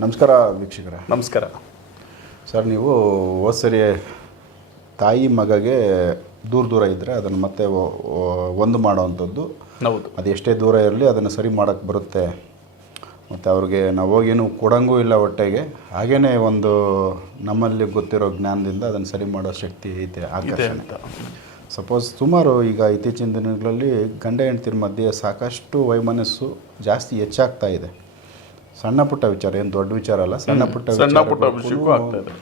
ನಮಸ್ಕಾರ ವೀಕ್ಷಕರೇ. ನಮಸ್ಕಾರ. ಸರ್ ನೀವು ಹೋದ ಸರಿ ತಾಯಿ ಮಗಗೆ ದೂರ ದೂರ ಇದ್ದರೆ ಅದನ್ನು ಮತ್ತೆ ಒಂದು ಮಾಡೋವಂಥದ್ದು. ಹೌದು. ಅದು ಎಷ್ಟೇ ದೂರ ಇರಲಿ ಅದನ್ನು ಸರಿ ಮಾಡೋಕ್ಕೆ ಬರುತ್ತೆ. ಮತ್ತು ಅವ್ರಿಗೆ ನಾವು ಹೋಗೇನು ಕೊಡಂಗೂ ಇಲ್ಲ ಹೊಟ್ಟೆಗೆ. ಹಾಗೇ ಒಂದು ನಮ್ಮಲ್ಲಿ ಗೊತ್ತಿರೋ ಜ್ಞಾನದಿಂದ ಅದನ್ನು ಸರಿ ಮಾಡೋ ಶಕ್ತಿ ಐತೆ ಇದೆ ಆಕರ್ಷಣೆ. ಅಂತ. ಸಪೋಸ್ ಸುಮಾರು ಈಗ ಇತ್ತೀಚಿನ ದಿನಗಳಲ್ಲಿ ಗಂಡ ಹೆಂಡ್ತಿರ ಮಧ್ಯೆ ಸಾಕಷ್ಟು ವೈಮನಸ್ಸು ಜಾಸ್ತಿ ಹೆಚ್ಚಾಗ್ತಾ ಇದೆ. ಸಣ್ಣ ಪುಟ್ಟ ವಿಚಾರ ಏನು ದೊಡ್ಡ ವಿಚಾರ ಅಲ್ಲ ಸಣ್ಣ ಪುಟ್ಟ ಸಣ್ಣ ಪುಟ್ಟ ವಿಷಯಕ್ಕೂ ಆಗ್ತದೆ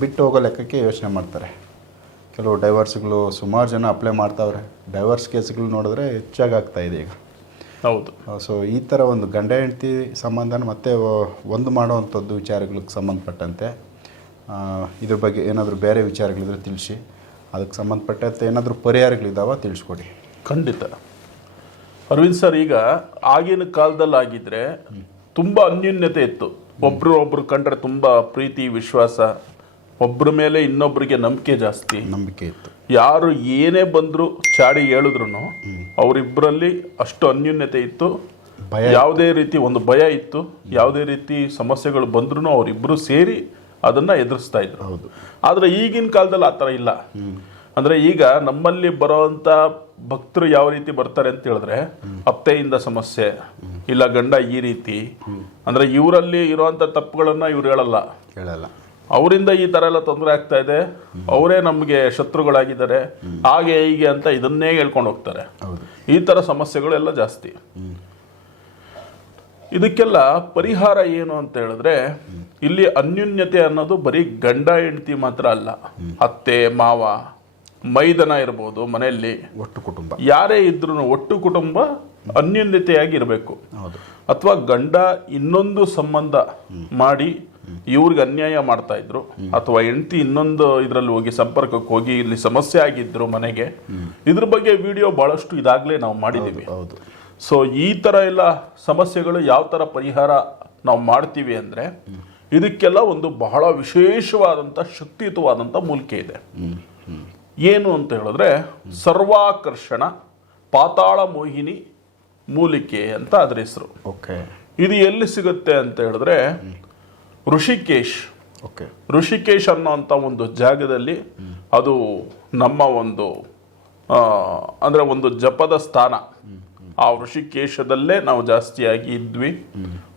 ಬಿಟ್ಟು ಹೋಗೋ ಲೆಕ್ಕಕ್ಕೆ ಯೋಚನೆ ಮಾಡ್ತಾರೆ. ಕೆಲವು ಡೈವರ್ಸ್ಗಳು ಸುಮಾರು ಜನ ಅಪ್ಲೈ ಮಾಡ್ತಾವ್ರೆ. ಡೈವರ್ಸ್ ಕೇಸ್ಗಳು ನೋಡಿದ್ರೆ ಹೆಚ್ಚಾಗಿ ಆಗ್ತಾ ಇದೆ ಈಗ. ಹೌದು. ಸೊ ಈ ಥರ ಒಂದು ಗಂಡ ಹೆಂಡತಿ ಸಂಬಂಧನ ಮತ್ತೆ ಒಂದು ಮಾಡುವಂಥದ್ದು ವಿಚಾರಗಳಿಗೆ ಸಂಬಂಧಪಟ್ಟಂತೆ ಇದ್ರ ಬಗ್ಗೆ ಏನಾದರೂ ಬೇರೆ ವಿಚಾರಗಳಿದ್ರೆ ತಿಳಿಸಿ. ಅದಕ್ಕೆ ಸಂಬಂಧಪಟ್ಟಂತೆ ಏನಾದರೂ ಪರಿಹಾರಗಳಿದ್ದಾವ ತಿಳಿಸ್ಕೊಡಿ. ಖಂಡಿತ. ಅರವಿಂದ್ ಸರ್ ಈಗ ಆಗಿನ ಕಾಲದಲ್ಲಿ ಆಗಿದ್ರೆ ತುಂಬಾ ಅನ್ಯೂನ್ಯತೆ ಇತ್ತು. ಒಬ್ರು ಒಬ್ರು ಕಂಡ್ರೆ ತುಂಬ ಪ್ರೀತಿ ವಿಶ್ವಾಸ. ಒಬ್ಬರ ಮೇಲೆ ಇನ್ನೊಬ್ಬರಿಗೆ ನಂಬಿಕೆ ಜಾಸ್ತಿ. ನಂಬಿಕೆ ಇತ್ತು. ಯಾರು ಏನೇ ಬಂದ್ರು ಚಾಡಿ ಹೇಳಿದ್ರು ಅವರಿಬ್ಬರಲ್ಲಿ ಅಷ್ಟು ಅನ್ಯೂನ್ಯತೆ ಇತ್ತು. ಯಾವುದೇ ರೀತಿ ಒಂದು ಭಯ ಇತ್ತು. ಯಾವುದೇ ರೀತಿ ಸಮಸ್ಯೆಗಳು ಬಂದ್ರೂ ಅವರಿಬ್ಬರು ಸೇರಿ ಅದನ್ನ ಎದುರಿಸ್ತಾ ಇದ್ರು. ಹೌದು. ಆದ್ರೆ ಈಗಿನ ಕಾಲದಲ್ಲಿ ಆ ಥರ ಇಲ್ಲ. ಅಂದ್ರೆ ಈಗ ನಮ್ಮಲ್ಲಿ ಬರೋವಂಥ ಭಕ್ತರು ಯಾವ ರೀತಿ ಬರ್ತಾರೆ ಅಂತ ಹೇಳಿದ್ರೆ ಅತ್ತೆಯಿಂದ ಸಮಸ್ಯೆ ಇಲ್ಲ ಗಂಡ ಈ ರೀತಿ. ಅಂದ್ರೆ ಇವರಲ್ಲಿ ಇರುವಂತ ತಪ್ಪುಗಳನ್ನ ಇವ್ರು ಹೇಳಲ್ಲ. ಹೇಳಲ್ಲ. ಅವರಿಂದ ಈ ತರ ಎಲ್ಲ ತೊಂದರೆ ಆಗ್ತಾ ಇದೆ. ಅವರೇ ನಮಗೆ ಶತ್ರುಗಳಾಗಿದ್ದಾರೆ. ಹಾಗೆ ಹೀಗೆ ಅಂತ ಇದನ್ನೇ ಹೇಳ್ಕೊಂಡು ಹೋಗ್ತಾರೆ. ಈ ತರ ಸಮಸ್ಯೆಗಳೆಲ್ಲ ಜಾಸ್ತಿ. ಇದಕ್ಕೆಲ್ಲ ಪರಿಹಾರ ಏನು ಅಂತ ಹೇಳಿದ್ರೆ ಇಲ್ಲಿ ಅನ್ಯೂನ್ಯತೆ ಅನ್ನೋದು ಬರೀ ಗಂಡ ಹೆಂಡತಿ ಮಾತ್ರ ಅಲ್ಲ. ಅತ್ತೆ ಮಾವ ಮೈದನ ಇರ್ಬೋದು ಮನೆಯಲ್ಲಿ. ಒಟ್ಟು ಕುಟುಂಬ. ಯಾರೇ ಇದ್ರೂ ಒಟ್ಟು ಕುಟುಂಬ ಅನ್ಯೋನ್ಯತೆಯಾಗಿ ಇರಬೇಕು. ಅಥವಾ ಗಂಡ ಇನ್ನೊಂದು ಸಂಬಂಧ ಮಾಡಿ ಇವ್ರಿಗೆ ಅನ್ಯಾಯ ಮಾಡ್ತಾ ಇದ್ರು ಅಥವಾ ಹೆಂಡತಿ ಇನ್ನೊಂದು ಇದರಲ್ಲಿ ಹೋಗಿ ಸಂಪರ್ಕಕ್ಕೆ ಹೋಗಿ ಇಲ್ಲಿ ಸಮಸ್ಯೆ ಆಗಿದ್ರು ಮನೆಗೆ ಇದ್ರ ಬಗ್ಗೆ ವಿಡಿಯೋ ಬಹಳಷ್ಟು ಇದಾಗ್ಲೇ ನಾವು ಮಾಡಿದೀವಿ. ಹೌದು ಸೊ ಈ ತರ ಎಲ್ಲ ಸಮಸ್ಯೆಗಳು ಯಾವ ತರ ಪರಿಹಾರ ನಾವು ಮಾಡ್ತೀವಿ ಅಂದ್ರೆ ಇದಕ್ಕೆಲ್ಲ ಒಂದು ಬಹಳ ವಿಶೇಷವಾದಂಥ ಶಕ್ತಿಯುತವಾದಂಥ ಮೂಲಿಕೆ ಇದೆ. ಏನು ಅಂತ ಹೇಳಿದ್ರೆ ಸರ್ವಾಕರ್ಷಣ ಪಾತಾಳ ಮೋಹಿನಿ ಮೂಲಿಕೆ ಅಂತ ಅದರ ಹೆಸರು. ಓಕೆ. ಇದು ಎಲ್ಲಿ ಸಿಗುತ್ತೆ ಅಂತ ಹೇಳಿದ್ರೆ ಋಷಿಕೇಶ್. ಓಕೆ. ಋಷಿಕೇಶ್ ಅನ್ನೋಂಥ ಒಂದು ಜಾಗದಲ್ಲಿ ಅದು ನಮ್ಮ ಒಂದು ಅಂದರೆ ಒಂದು ಜಪದ ಸ್ಥಾನ. ಆ ಋಷಿಕೇಶದಲ್ಲೇ ನಾವು ಜಾಸ್ತಿಯಾಗಿ ಇದ್ವಿ.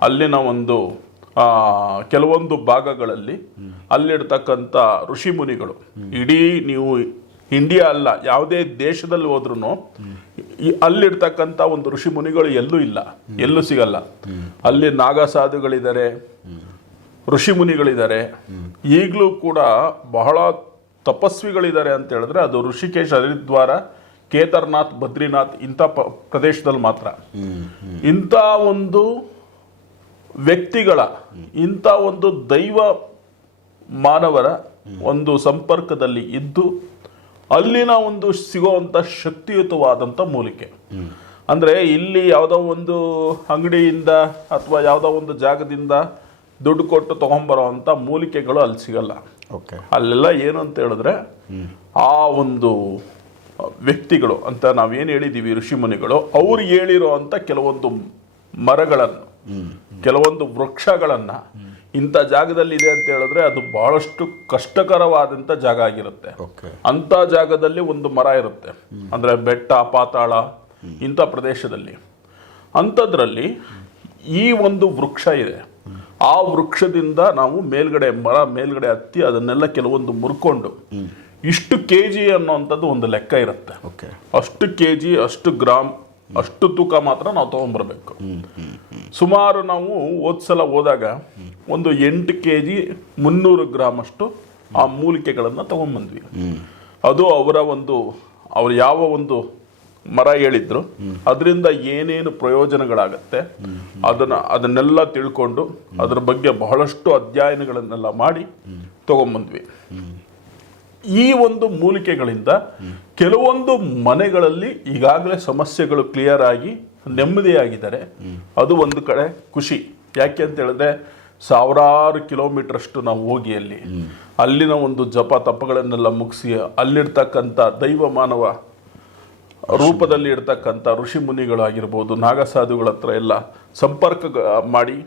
ಅಲ್ಲಿನ ಒಂದು ಕೆಲವೊಂದು ಭಾಗಗಳಲ್ಲಿ ಅಲ್ಲಿರ್ತಕ್ಕಂಥ ಋಷಿ ಮುನಿಗಳು. ಇಡೀ ನೀವು ಇಂಡಿಯಾ ಅಲ್ಲ, ಯಾವುದೇ ದೇಶದಲ್ಲಿ ಹೋದ್ರೂ ಅಲ್ಲಿರ್ತಕ್ಕಂಥ ಒಂದು ಋಷಿ ಮುನಿಗಳು ಎಲ್ಲೂ ಇಲ್ಲ, ಎಲ್ಲೂ ಸಿಗಲ್ಲ. ಅಲ್ಲಿ ನಾಗಸಾಧುಗಳಿದ್ದಾರೆ, ಋಷಿ ಮುನಿಗಳಿದ್ದಾರೆ. ಈಗಲೂ ಕೂಡ ಬಹಳ ತಪಸ್ವಿಗಳಿದ್ದಾರೆ ಅಂತ ಹೇಳಿದ್ರೆ ಅದು ಋಷಿಕೇಶ್ ಹರಿದ್ವಾರ, ಕೇದಾರ್ನಾಥ್, ಬದ್ರಿನಾಥ್ ಇಂಥ ಪ್ರದೇಶದಲ್ಲಿ ಮಾತ್ರ. ಇಂಥ ಒಂದು ವ್ಯಕ್ತಿಗಳ, ಇಂಥ ಒಂದು ದೈವ ಮಾನವರ ಒಂದು ಸಂಪರ್ಕದಲ್ಲಿ ಇದ್ದು ಅಲ್ಲಿನ ಒಂದು ಸಿಗುವಂಥ ಶಕ್ತಿಯುತವಾದಂಥ ಮೂಲಿಕೆ. ಅಂದರೆ ಇಲ್ಲಿ ಯಾವುದೋ ಒಂದು ಅಂಗಡಿಯಿಂದ ಅಥವಾ ಯಾವುದೋ ಒಂದು ಜಾಗದಿಂದ ದುಡ್ಡು ಕೊಟ್ಟು ತೊಗೊಂಬರೋ ಅಂಥ ಮೂಲಿಕೆಗಳು ಅಲ್ಲಿ ಸಿಗಲ್ಲ. ಓಕೆ ಅಲ್ಲೆಲ್ಲ ಏನು ಅಂತ ಹೇಳಿದ್ರೆ ಆ ಒಂದು ವ್ಯಕ್ತಿಗಳು ಅಂತ ನಾವೇನು ಹೇಳಿದೀವಿ ಋಷಿಮುನಿಗಳು ಅವ್ರು ಹೇಳಿರೋ ಅಂಥ ಕೆಲವೊಂದು ಮರಗಳನ್ನು ಕೆಲವೊಂದು ವೃಕ್ಷಗಳನ್ನ ಇಂಥ ಜಾಗದಲ್ಲಿ ಇದೆ ಅಂತ ಹೇಳಿದ್ರೆ ಅದು ಬಹಳಷ್ಟು ಕಷ್ಟಕರವಾದಂಥ ಜಾಗ ಆಗಿರುತ್ತೆ. ಅಂತ ಜಾಗದಲ್ಲಿ ಒಂದು ಮರ ಇರುತ್ತೆ. ಅಂದ್ರೆ ಬೆಟ್ಟ ಪಾತಾಳ ಇಂಥ ಪ್ರದೇಶದಲ್ಲಿ. ಅಂಥದ್ರಲ್ಲಿ ಈ ಒಂದು ವೃಕ್ಷ ಇದೆ. ಆ ವೃಕ್ಷದಿಂದ ನಾವು ಮೇಲ್ಗಡೆ ಮರ ಮೇಲ್ಗಡೆ ಹತ್ತಿ ಅದನ್ನೆಲ್ಲ ಕೆಲವೊಂದು ಮುರ್ಕೊಂಡು ಇಷ್ಟು ಕೆ ಜಿ ಅನ್ನೋವಂಥದ್ದು ಒಂದು ಲೆಕ್ಕ ಇರುತ್ತೆ. ಅಷ್ಟು ಕೆ ಜಿ ಅಷ್ಟು ಗ್ರಾಮ್ ಅಷ್ಟು ತೂಕ ಮಾತ್ರ ನಾವು ತಗೊಂಡ್ಬರ್ಬೇಕು. ಸುಮಾರು ನಾವು ಹೋದ್ಸಲ ಹೋದಾಗ ಒಂದು ಎಂಟು ಕೆ ಜಿ ಮುನ್ನೂರು ಗ್ರಾಮ್ ಅಷ್ಟು ಆ ಮೂಲಿಕೆಗಳನ್ನು ತಗೊಂಡ್ಬಂದ್ವಿ ಅದು ಅವರ ಒಂದು ಅವ್ರು ಯಾವ ಒಂದು ಮರ ಹೇಳಿದ್ರು ಅದರಿಂದ ಏನೇನು ಪ್ರಯೋಜನಗಳಾಗತ್ತೆ ಅದನ್ನ ಅದನ್ನೆಲ್ಲ ತಿಳ್ಕೊಂಡು ಅದ್ರ ಬಗ್ಗೆ ಬಹಳಷ್ಟು ಅಧ್ಯಯನಗಳನ್ನೆಲ್ಲ ಮಾಡಿ ತಗೊಂಬಂದ್ವಿ. ಈ ಒಂದು ಮೂಲಿಕೆಗಳಿಂದ ಕೆಲವೊಂದು ಮನೆಗಳಲ್ಲಿ ಈಗಾಗಲೇ ಸಮಸ್ಯೆಗಳು ಕ್ಲಿಯರ್ ಆಗಿ ನೆಮ್ಮದಿಯಾಗಿದ್ದಾರೆ. ಅದು ಒಂದು ಕಡೆ ಖುಷಿ. ಯಾಕೆ ಅಂತ ಹೇಳಿದ್ರೆ ಸಾವಿರಾರು ಕಿಲೋಮೀಟರ್ ಅಷ್ಟು ನಾವು ಹೋಗಿ ಅಲ್ಲಿ. ಅಲ್ಲಿನ ಒಂದು ಜಪ ತಪಗಳನ್ನೆಲ್ಲ ಮುಗಿಸಿ ಅಲ್ಲಿರ್ತಕ್ಕಂಥ ದೈವ ಮಾನವ ರೂಪದಲ್ಲಿ ಇರ್ತಕ್ಕಂಥ ಋಷಿ ಮುನಿಗಳಾಗಿರ್ಬೋದು, ನಾಗಸಾಧುಗಳ ಹತ್ರ ಎಲ್ಲ ಸಂಪರ್ಕ ಮಾಡಿ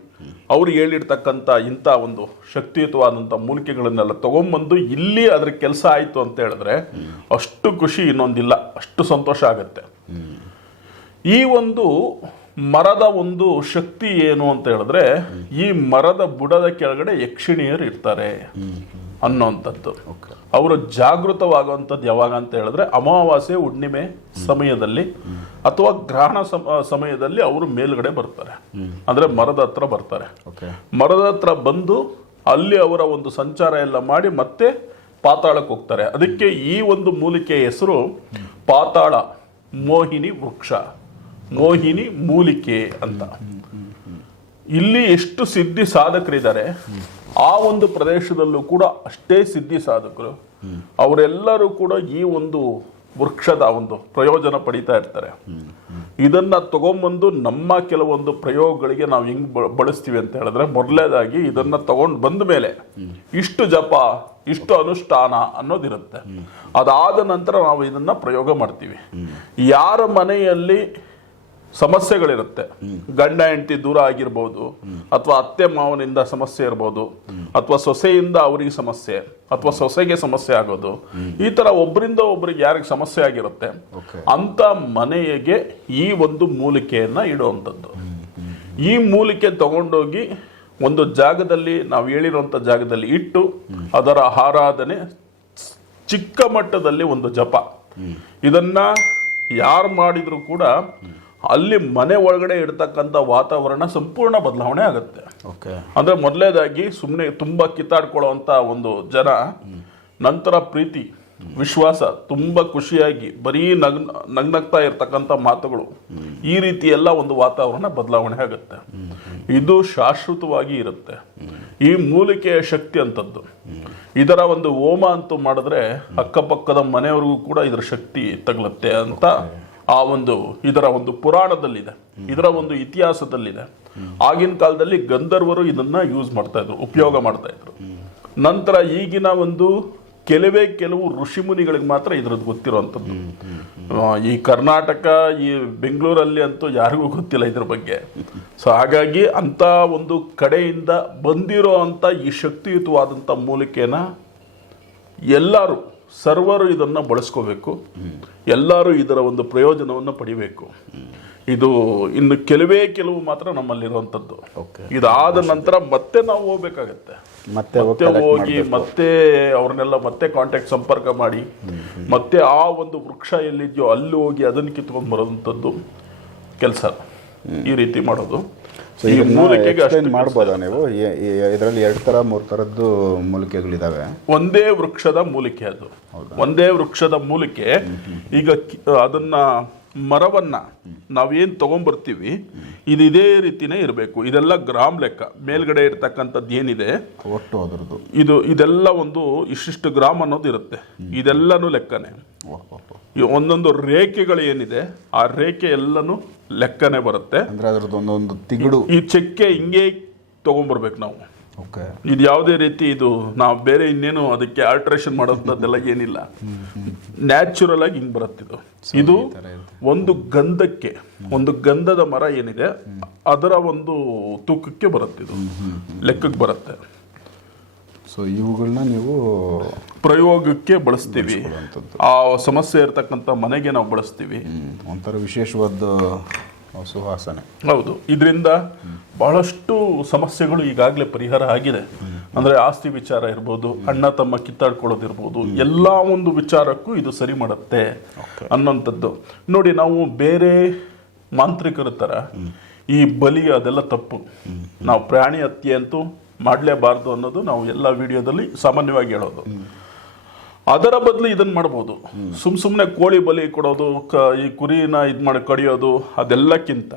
ಅವ್ರು ಹೇಳಿರ್ತಕ್ಕಂಥ ಇಂಥ ಒಂದು ಶಕ್ತಿಯುತವಾದಂಥ ಮೂಲಿಕೆಗಳನ್ನೆಲ್ಲ ತಗೊಂಬಂದು ಇಲ್ಲಿ ಅದ್ರ ಕೆಲಸ ಆಯಿತು ಅಂತ ಹೇಳಿದ್ರೆ ಅಷ್ಟು ಖುಷಿ ಇನ್ನೊಂದಿಲ್ಲ, ಅಷ್ಟು ಸಂತೋಷ ಆಗುತ್ತೆ. ಈ ಒಂದು ಮರದ ಒಂದು ಶಕ್ತಿ ಏನು ಅಂತ ಹೇಳಿದ್ರೆ ಈ ಮರದ ಬುಡದ ಕೆಳಗಡೆ ಯಕ್ಷಿಣಿಯರು ಇರ್ತಾರೆ ಅನ್ನೋಂಥದ್ದು. ಅವರು ಜಾಗೃತವಾಗುವಂಥದ್ದು ಯಾವಾಗ ಅಂತ ಹೇಳಿದ್ರೆ ಅಮಾವಾಸ್ಯೆ ಹುಣ್ಣಿಮೆ ಸಮಯದಲ್ಲಿ ಅಥವಾ ಗ್ರಹಣ ಸಮ- ಸಮಯದಲ್ಲಿ ಅವರು ಮೇಲ್ಗಡೆ ಬರ್ತಾರೆ. ಅಂದ್ರೆ ಮರದ ಹತ್ರ ಬರ್ತಾರೆ. ಮರದ ಹತ್ರ ಬಂದು ಅಲ್ಲಿ ಅವರ ಒಂದು ಸಂಚಾರ ಎಲ್ಲ ಮಾಡಿ ಮತ್ತೆ ಪಾತಾಳಕ್ಕೆ ಹೋಗ್ತಾರೆ. ಅದಕ್ಕೆ ಈ ಒಂದು ಮೂಲಿಕೆಯ ಹೆಸರು ಪಾತಾಳ ಮೋಹಿನಿ ವೃಕ್ಷ. ಮೋಹಿನಿ ಮೂಲಿಕೆ ಅಂತ. ಇಲ್ಲಿ ಎಷ್ಟು ಸಿದ್ಧಿ ಸಾಧಕರಿದ್ದಾರೆ, ಆ ಒಂದು ಪ್ರದೇಶದಲ್ಲೂ ಕೂಡ ಅಷ್ಟೇ ಸಿದ್ಧಿ ಸಾಧಕರು. ಅವರೆಲ್ಲರೂ ಕೂಡ ಈ ಒಂದು ವೃಕ್ಷದ ಒಂದು ಪ್ರಯೋಜನ ಪಡಿತಾ ಇರ್ತಾರೆ. ಇದನ್ನ ತಗೊಂಬಂದು ನಮ್ಮ ಕೆಲವೊಂದು ಪ್ರಯೋಗಗಳಿಗೆ ನಾವು ಹೆಂಗ್ ಬಳಸ್ತೀವಿ ಅಂತ ಹೇಳಿದ್ರೆ ಮೊದಲೇದಾಗಿ ಇದನ್ನ ತಗೊಂಡು ಬಂದ ಮೇಲೆ ಇಷ್ಟು ಜಪ, ಇಷ್ಟು ಅನುಷ್ಠಾನ ಅನ್ನೋದಿರುತ್ತೆ. ಅದಾದ ನಂತರ ನಾವು ಇದನ್ನ ಪ್ರಯೋಗ ಮಾಡ್ತೀವಿ. ಯಾರ ಮನೆಯಲ್ಲಿ ಸಮಸ್ಯೆಗಳಿರುತ್ತೆ. ಗಂಡ ಹೆಂಡತಿ ದೂರ ಆಗಿರ್ಬೋದು ಅಥವಾ ಅತ್ತೆ ಮಾವನಿಂದ ಸಮಸ್ಯೆ ಇರ್ಬೋದು ಅಥವಾ ಸೊಸೆಯಿಂದ ಅವರಿಗೆ ಸಮಸ್ಯೆ ಅಥವಾ ಸೊಸೆಗೆ ಸಮಸ್ಯೆ ಆಗೋದು ಈ ತರ ಒಬ್ಬರಿಂದ ಒಬ್ಬರಿಗೆ ಯಾರಿಗೆ ಸಮಸ್ಯೆ ಆಗಿರುತ್ತೆ ಅಂತ ಮನೆಗೆ ಈ ಒಂದು ಮೂಲಿಕೆಯನ್ನ ಇಡುವಂಥದ್ದು. ಈ ಮೂಲಿಕೆ ತಗೊಂಡೋಗಿ ಒಂದು ಜಾಗದಲ್ಲಿ ನಾವು ಹೇಳಿರುವಂತ ಜಾಗದಲ್ಲಿ ಇಟ್ಟು ಅದರ ಆರಾಧನೆ ಚಿಕ್ಕ ಮಟ್ಟದಲ್ಲಿ ಒಂದು ಜಪ. ಇದನ್ನ ಯಾರು ಮಾಡಿದ್ರು ಕೂಡ ಅಲ್ಲಿ ಮನೆ ಒಳಗಡೆ ಇರ್ತಕ್ಕಂಥ ವಾತಾವರಣ ಸಂಪೂರ್ಣ ಬದಲಾವಣೆ ಆಗುತ್ತೆ. ಓಕೆ. ಅಂದ್ರೆ ಮೊದಲೇದಾಗಿ ಸುಮ್ಮನೆ ತುಂಬಾ ಕಿತ್ತಾಡ್ಕೊಳ್ಳುವಂತ ಒಂದು ಜನ ನಂತರ ಪ್ರೀತಿ ವಿಶ್ವಾಸ ತುಂಬಾ ಖುಷಿಯಾಗಿ ಬರೀ ನಗ್ ನಗ್ನಗ್ತಾ ಇರ್ತಕ್ಕಂಥ ಮಾತುಗಳು ಈ ರೀತಿ ಎಲ್ಲ ಒಂದು ವಾತಾವರಣ ಬದಲಾವಣೆ ಆಗುತ್ತೆ. ಇದು ಶಾಶ್ವತವಾಗಿ ಇರುತ್ತೆ. ಈ ಮೂಲಿಕೆಯ ಶಕ್ತಿ ಅಂತದ್ದು ಇದರ ಒಂದು ಹೋಮ ಅಂತೂ ಮಾಡಿದ್ರೆ ಅಕ್ಕಪಕ್ಕದ ಮನೆಯವರಿಗೂ ಕೂಡ ಇದರ ಶಕ್ತಿ ತಗಲುತ್ತೆ ಅಂತ ಆ ಒಂದು ಇದರ ಒಂದು ಪುರಾಣದಲ್ಲಿದೆ. ಇದರ ಒಂದು ಇತಿಹಾಸದಲ್ಲಿದೆ. ಆಗಿನ ಕಾಲದಲ್ಲಿ ಗಂಧರ್ವರು ಇದನ್ನ ಯೂಸ್ ಮಾಡ್ತಾ ಇದ್ರು, ಉಪಯೋಗ ಮಾಡ್ತಾ ಇದ್ರು. ನಂತರ ಈಗಿನ ಒಂದು ಕೆಲವೇ ಕೆಲವು ಋಷಿಮುನಿಗಳಿಗೆ ಮಾತ್ರ ಇದ್ರದ್ದು ಗೊತ್ತಿರುವಂಥದ್ದು ಈ ಕರ್ನಾಟಕ, ಈ ಬೆಂಗಳೂರಲ್ಲಿ ಅಂತೂ ಯಾರಿಗೂ ಗೊತ್ತಿಲ್ಲ ಇದ್ರ ಬಗ್ಗೆ. ಸೊ ಹಾಗಾಗಿ ಅಂತ ಒಂದು ಕಡೆಯಿಂದ ಬಂದಿರೋ ಅಂತ ಈ ಶಕ್ತಿಯುತವಾದಂಥ ಮೂಲಿಕೆನ ಎಲ್ಲರೂ ಸರ್ವರು ಇದನ್ನು ಬಳಸ್ಕೋಬೇಕು. ಎಲ್ಲರೂ ಇದರ ಒಂದು ಪ್ರಯೋಜನವನ್ನು ಪಡಿಬೇಕು. ಇದು ಇನ್ನು ಕೆಲವೇ ಕೆಲವು ಮಾತ್ರ ನಮ್ಮಲ್ಲಿರುವಂಥದ್ದು. ಓಕೆ ಇದಾದ ನಂತರ ಮತ್ತೆ ನಾವು ಹೋಗ್ಬೇಕಾಗತ್ತೆ. ಮತ್ತೆ ಹೋಗಿ ಮತ್ತೆ ಹೋಗಿ ಮತ್ತೆ ಅವ್ರನ್ನೆಲ್ಲ ಮತ್ತೆ ಕಾಂಟ್ಯಾಕ್ಟ್ ಸಂಪರ್ಕ ಮಾಡಿ ಮತ್ತೆ ಆ ಒಂದು ವೃಕ್ಷ ಎಲ್ಲಿದೆಯೋ ಅಲ್ಲಿ ಹೋಗಿ ಅದನ್ನ ಕಿತ್ಕೊಂಡು ಬರೋದಂಥದ್ದು ಕೆಲಸ. ಈ ರೀತಿ ಮಾಡೋದು. ಸೊ ಈ ಮೂಲಿಕೆಗೆ ಅಷ್ಟು ಎಕ್ಸ್ಪ್ಲೈನ್ ಮಾಡ್ಬೋದಾ ನೀವು? ಇದರಲ್ಲಿ ಎರಡು ಥರ ಮೂರು ಥರದ್ದು ಮೂಲಿಕೆಗಳಿದ್ದಾವೆ ಒಂದೇ ವೃಕ್ಷದ ಮೂಲಿಕೆ ಅದು. ಒಂದೇ ವೃಕ್ಷದ ಮೂಲಿಕೆ. ಈಗ ಅದನ್ನ ಮರವನ್ನ ನಾವೇನು ತಗೊಂಡ್ಬರ್ತೀವಿ ಇದು ಇದೇ ರೀತಿನೇ ಇರಬೇಕು. ಇದೆಲ್ಲ ಗ್ರಾಮ್ ಲೆಕ್ಕ. ಮೇಲ್ಗಡೆ ಇರ್ತಕ್ಕಂಥದ್ದು ಏನಿದೆ ಒಟ್ಟು ಅದರದ್ದು. ಇದು ಇದೆಲ್ಲ ಒಂದು ಇಷ್ಟಿಷ್ಟು ಗ್ರಾಮ್ ಅನ್ನೋದು ಇರುತ್ತೆ. ಇದೆಲ್ಲನೂ ಲೆಕ್ಕನೇ. ಈ ಒಂದೊಂದು ರೇಖೆಗಳು ಏನಿದೆ ಆ ರೇಖೆ ಎಲ್ಲನೂ ಲೆಕ್ಕನೇ ಬರುತ್ತೆ. ಅಂದ್ರೆ ಅದರದ್ದು ಒಂದೊಂದು ತಿಂಗಳು. ಈ ಚೆಕ್ಕೆ ಹಿಂಗೆ ತಗೊಂಡ್ಬರ್ಬೇಕು ನಾವು. ಇದು ಯಾವುದೇ ರೀತಿ ಇದು ನಾವು ಬೇರೆ ಇನ್ನೇನು ಅದಕ್ಕೆ ಆಲ್ಟ್ರೇಷನ್ ಮಾಡೋಂಥದ್ದೆಲ್ಲ ಏನಿಲ್ಲ. ನ್ಯಾಚುರಲ್ ಆಗಿ ಹಿಂಗೆ ಬರುತ್ತೆ ಇದು. ಇದು ಒಂದು ಗಂಧಕ್ಕೆ ಒಂದು ಗಂಧದ ಮರ ಏನಿದೆ ಅದರ ಒಂದು ತೂಕಕ್ಕೆ ಬರುತ್ತೆ ಇದು. ಲೆಕ್ಕಕ್ಕೆ ಬರುತ್ತೆ. ಸೊ ಇವುಗಳನ್ನ ನೀವು ಪ್ರಯೋಗಕ್ಕೆ ಬಳಸ್ತೀವಿ. ಆ ಸಮಸ್ಯೆ ಇರತಕ್ಕಂಥ ಮನೆಗೆ ನಾವು ಬಳಸ್ತೀವಿ. ಒಂಥರ ವಿಶೇಷವಾದ ಸುವಾಸನೆ. ಹೌದು. ಇದರಿಂದ ಬಹಳಷ್ಟು ಸಮಸ್ಯೆಗಳು ಈಗಾಗಲೇ ಪರಿಹಾರ ಆಗಿದೆ. ಅಂದರೆ ಆಸ್ತಿ ವಿಚಾರ ಇರ್ಬೋದು ಅಣ್ಣ ತಮ್ಮ ಕಿತ್ತಾಡ್ಕೊಳ್ಳೋದಿರ್ಬೋದು ಎಲ್ಲ ಒಂದು ವಿಚಾರಕ್ಕೂ ಇದು ಸರಿ ಮಾಡುತ್ತೆ ಅನ್ನೋಂಥದ್ದು ನೋಡಿ ನಾವು ಬೇರೆ ಮಾಂತ್ರಿಕರ ಥರ ಈ ಬಲಿ ಅದೆಲ್ಲ ತಪ್ಪು. ನಾವು ಪ್ರಾಣಿ ಹತ್ಯೆ ಅಂತೂ ಮಾಡಲೇಬಾರ್ದು ಅನ್ನೋದು ನಾವು ಎಲ್ಲ ವಿಡಿಯೋದಲ್ಲಿ ಸಾಮಾನ್ಯವಾಗಿ ಹೇಳೋದು. ಅದರ ಬದಲು ಇದನ್ನ ಮಾಡ್ಬೋದು. ಸುಮ್ ಸುಮ್ಮನೆ ಕೋಳಿ ಬಲಿ ಕೊಡೋದು ಕ ಈ ಕುರಿನ ಇದು ಮಾಡಿ ಕಡಿಯೋದು ಅದೆಲ್ಲಕ್ಕಿಂತ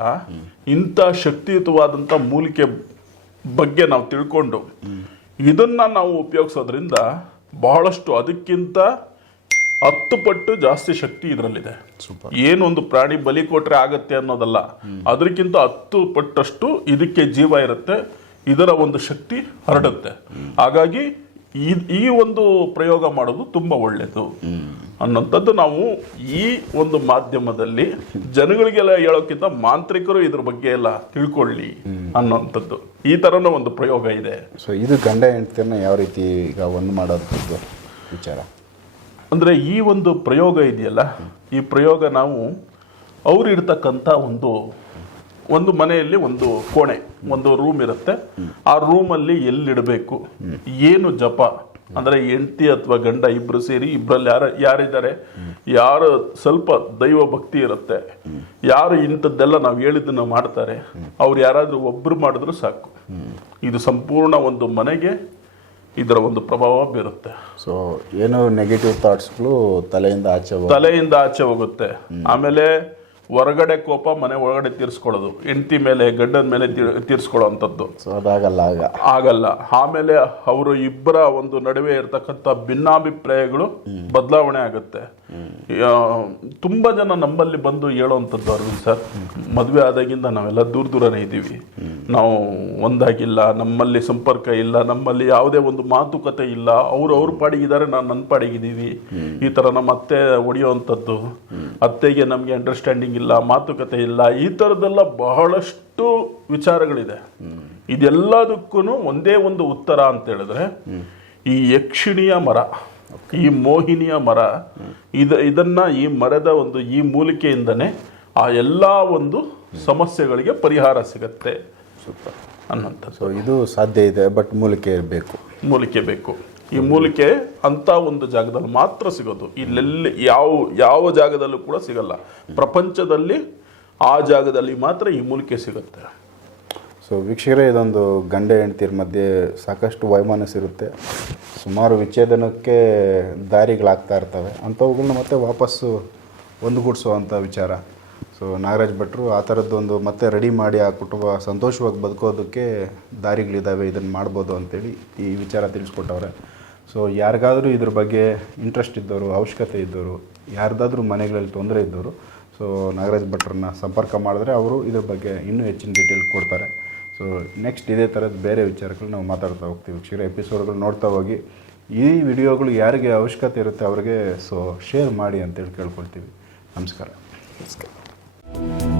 ಇಂಥ ಶಕ್ತಿಯುತವಾದಂಥ ಮೂಲಿಕೆ ಬಗ್ಗೆ ನಾವು ತಿಳ್ಕೊಂಡು ಇದನ್ನ ನಾವು ಉಪಯೋಗಿಸೋದ್ರಿಂದ ಬಹಳಷ್ಟು ಅದಕ್ಕಿಂತ ಹತ್ತು ಪಟ್ಟು ಜಾಸ್ತಿ ಶಕ್ತಿ ಇದರಲ್ಲಿದೆ. ಏನು ಏನೊಂದು ಪ್ರಾಣಿ ಬಲಿ ಕೊಟ್ರೆ ಆಗತ್ತೆ ಅನ್ನೋದಲ್ಲ. ಅದಕ್ಕಿಂತ ಹತ್ತು ಪಟ್ಟಷ್ಟು ಇದಕ್ಕೆ ಜೀವ ಇರುತ್ತೆ. ಇದರ ಒಂದು ಶಕ್ತಿ ಹರಡುತ್ತೆ. ಹಾಗಾಗಿ ಈ ಈ ಒಂದು ಪ್ರಯೋಗ ಮಾಡೋದು ತುಂಬಾ ಒಳ್ಳೆಯದು. ಅನ್ನೋಂಥದ್ದು ನಾವು ಈ ಒಂದು ಮಾಧ್ಯಮದಲ್ಲಿ ಜನಗಳಿಗೆಲ್ಲ ಹೇಳೋಕ್ಕಿಂತ ಮಾಂತ್ರಿಕರು ಇದ್ರ ಬಗ್ಗೆ ಎಲ್ಲ ತಿಳ್ಕೊಳ್ಳಿ ಅನ್ನೋಂಥದ್ದು ಈ ಥರನೂ ಒಂದು ಪ್ರಯೋಗ ಇದೆ. ಸೊ ಇದು ಗಂಡ ಹೆಂಡತಿಯನ್ನು ಯಾವ ರೀತಿ ಈಗ ಒಂದು ಮಾಡೋದು ವಿಚಾರ? ಅಂದರೆ ಈ ಒಂದು ಪ್ರಯೋಗ ಇದೆಯಲ್ಲ ಈ ಪ್ರಯೋಗ ನಾವು ಅವರಿರ್ತಕ್ಕಂಥ ಒಂದು ಒಂದು ಮನೆಯಲ್ಲಿ ಒಂದು ಕೋಣೆ ಒಂದು ರೂಮ್ ಇರುತ್ತೆ. ಆ ರೂಮಲ್ಲಿ ಎಲ್ಲಿಡಬೇಕು? ಏನು ಜಪ? ಅಂದರೆ ಹೆಂಡತಿ ಅಥವಾ ಗಂಡ ಇಬ್ಬರು ಸೇರಿ ಇಬ್ಬರಲ್ಲಿ ಯಾರ ಯಾರಿದ್ದಾರೆ? ಯಾರು ಸ್ವಲ್ಪ ದೈವ ಭಕ್ತಿ ಇರುತ್ತೆ. ಯಾರು ಇಂಥದ್ದೆಲ್ಲ ನಾವು ಹೇಳಿದ್ದನ್ನು ಮಾಡ್ತಾರೆ. ಅವ್ರು ಯಾರಾದರೂ ಒಬ್ಬರು ಮಾಡಿದ್ರು ಸಾಕು. ಇದು ಸಂಪೂರ್ಣ ಒಂದು ಮನೆಗೆ ಇದರ ಒಂದು ಪ್ರಭಾವ ಬೀರುತ್ತೆ. ಸೊ ಏನು ನೆಗೆಟಿವ್ ಥಾಟ್ಸ್ಗಳು ತಲೆಯಿಂದ ಆಚೆ ತಲೆಯಿಂದ ಆಚೆ ಹೋಗುತ್ತೆ. ಆಮೇಲೆ ಹೊರಗಡೆ ಕೋಪ ಮನೆ ಒಳಗಡೆ ತೀರಿಸ್ಕೊಳ್ಳೋದು. ಹೆಂಡತಿ ಮೇಲೆ ಗಂಡನ ಮೇಲೆ ತೀರಿಸ್ಕೊಳ್ಳೋ ಅಂಥದ್ದು ಸೊ ಅದಾಗಲ್ಲ ಆಗ ಆಗಲ್ಲ. ಆಮೇಲೆ ಅವರು ಇಬ್ಬರ ಒಂದು ನಡುವೆ ಇರತಕ್ಕಂಥ ಭಿನ್ನಾಭಿಪ್ರಾಯಗಳು ಬದಲಾವಣೆ ಆಗುತ್ತೆ. ತುಂಬಾ ಜನ ನಮ್ಮಲ್ಲಿ ಬಂದು ಹೇಳೋವಂಥದ್ದು ಅರವಿಂದ್ ಸರ್, ಮದುವೆ ಆದಾಗಿಂದ ನಾವೆಲ್ಲ ದೂರ ದೂರನೇ ಇದ್ದೀವಿ. ನಾವು ಒಂದಾಗಿಲ್ಲ, ನಮ್ಮಲ್ಲಿ ಸಂಪರ್ಕ ಇಲ್ಲ, ನಮ್ಮಲ್ಲಿ ಯಾವುದೇ ಒಂದು ಮಾತುಕತೆ ಇಲ್ಲ. ಅವರು ಅವ್ರ ಪಾಡಿಗಿದ್ದಾರೆ, ನಾನು ನನ್ನ ಪಾಡಿಗಿದ್ದೀವಿ. ಈ ಥರ ನಮ್ಮ ಅತ್ತೆ ಹೊಡೆಯುವಂಥದ್ದು ಅತ್ತೆಗೆ ನಮಗೆ ಅಂಡರ್ಸ್ಟ್ಯಾಂಡಿಂಗ್ ಇಲ್ಲ, ಮಾತುಕತೆ ಇಲ್ಲ, ಈ ಥರದ್ದೆಲ್ಲ ಬಹಳಷ್ಟು ವಿಚಾರಗಳಿದೆ. ಇದೆಲ್ಲದಕ್ಕೂ ಒಂದೇ ಒಂದು ಉತ್ತರ ಅಂತ ಹೇಳಿದ್ರೆ, ಈ ಯಕ್ಷಿಣಿಯ ಮರ. ಈ ಮೋಹಿನಿಯ ಮರ ಇದ ಇದನ್ನ ಈ ಮರದ ಒಂದು ಈ ಮೂಲಿಕೆಯಿಂದನೇ ಆ ಎಲ್ಲ ಒಂದು ಸಮಸ್ಯೆಗಳಿಗೆ ಪರಿಹಾರ ಸಿಗತ್ತೆ ಅನ್ನೋಂಥ ಸೊ ಇದು ಸಾಧ್ಯ ಇದೆ ಬಟ್ ಮೂಲಿಕೆ ಇರಬೇಕು ಮೂಲಿಕೆ ಬೇಕು. ಈ ಮೂಲಿಕೆ ಅಂತ ಒಂದು ಜಾಗದಲ್ಲಿ ಮಾತ್ರ ಸಿಗೋದು. ಇಲ್ಲೆಲ್ಲಿ ಯಾವ ಯಾವ ಜಾಗದಲ್ಲೂ ಕೂಡ ಸಿಗಲ್ಲ. ಪ್ರಪಂಚದಲ್ಲಿ ಆ ಜಾಗದಲ್ಲಿ ಮಾತ್ರ ಈ ಮೂಲಿಕೆ ಸಿಗುತ್ತೆ. ಸೊ ವೀಕ್ಷಕರೇ, ಇದೊಂದು ಗಂಡ ಹೆಂಡ್ತಿರ ಮಧ್ಯೆ ಸಾಕಷ್ಟು ವೈಮನಸ್ ಇರುತ್ತೆ. ಸುಮಾರು ವಿಚ್ಛೇದನಕ್ಕೆ ದಾರಿಗಳಾಗ್ತಾ ಇರ್ತವೆ. ಅಂಥವುಗಳನ್ನ ಮತ್ತೆ ವಾಪಸ್ಸು ಒಂದುಗೂಡಿಸುವಂಥ ವಿಚಾರ. ಸೊ ನಾಗರಾಜ್ ಭಟ್ರು, ಆ ಥರದ್ದೊಂದು ಮತ್ತೆ ರೆಡಿ ಮಾಡಿ ಆ ಕುಟುಂಬ ಸಂತೋಷವಾಗಿ ಬದುಕೋದಕ್ಕೆ ದಾರಿಗಳಿದ್ದಾವೆ ಇದನ್ನು ಮಾಡ್ಬೋದು ಅಂತೇಳಿ ಈ ವಿಚಾರ ತಿಳಿಸ್ಕೊಟ್ಟವ್ರೆ. ಸೊ ಯಾರಿಗಾದರೂ ಇದ್ರ ಬಗ್ಗೆ ಇಂಟ್ರೆಸ್ಟ್ ಇದ್ದವರು ಅವಶ್ಯಕತೆ ಇದ್ದವರು ಯಾರ್ದಾದ್ರೂ ಮನೆಗಳಲ್ಲಿ ತೊಂದರೆ ಇದ್ದವರು ಸೊ ನಾಗರಾಜ್ ಭಟ್ರನ್ನ ಸಂಪರ್ಕ ಮಾಡಿದ್ರೆ ಅವರು ಇದ್ರ ಬಗ್ಗೆ ಇನ್ನೂ ಹೆಚ್ಚಿನ ಡೀಟೇಲ್ ಕೊಡ್ತಾರೆ. ಸೊ ನೆಕ್ಸ್ಟ್ ಇದೇ ಥರದ ಬೇರೆ ವಿಚಾರಗಳು ನಾವು ಮಾತಾಡ್ತಾ ಹೋಗ್ತೀವಿ ಕ್ಷೀರ ಎಪಿಸೋಡ್ಗಳು ನೋಡ್ತಾ ಹೋಗಿ. ಈ ವಿಡಿಯೋಗಳು ಯಾರಿಗೆ ಅವಶ್ಯಕತೆ ಇರುತ್ತೆ ಅವ್ರಿಗೆ ಸೊ ಶೇರ್ ಮಾಡಿ ಅಂತೇಳಿ ಕೇಳ್ಕೊಳ್ತೀವಿ. ನಮಸ್ಕಾರ. ನಮಸ್ಕಾರ.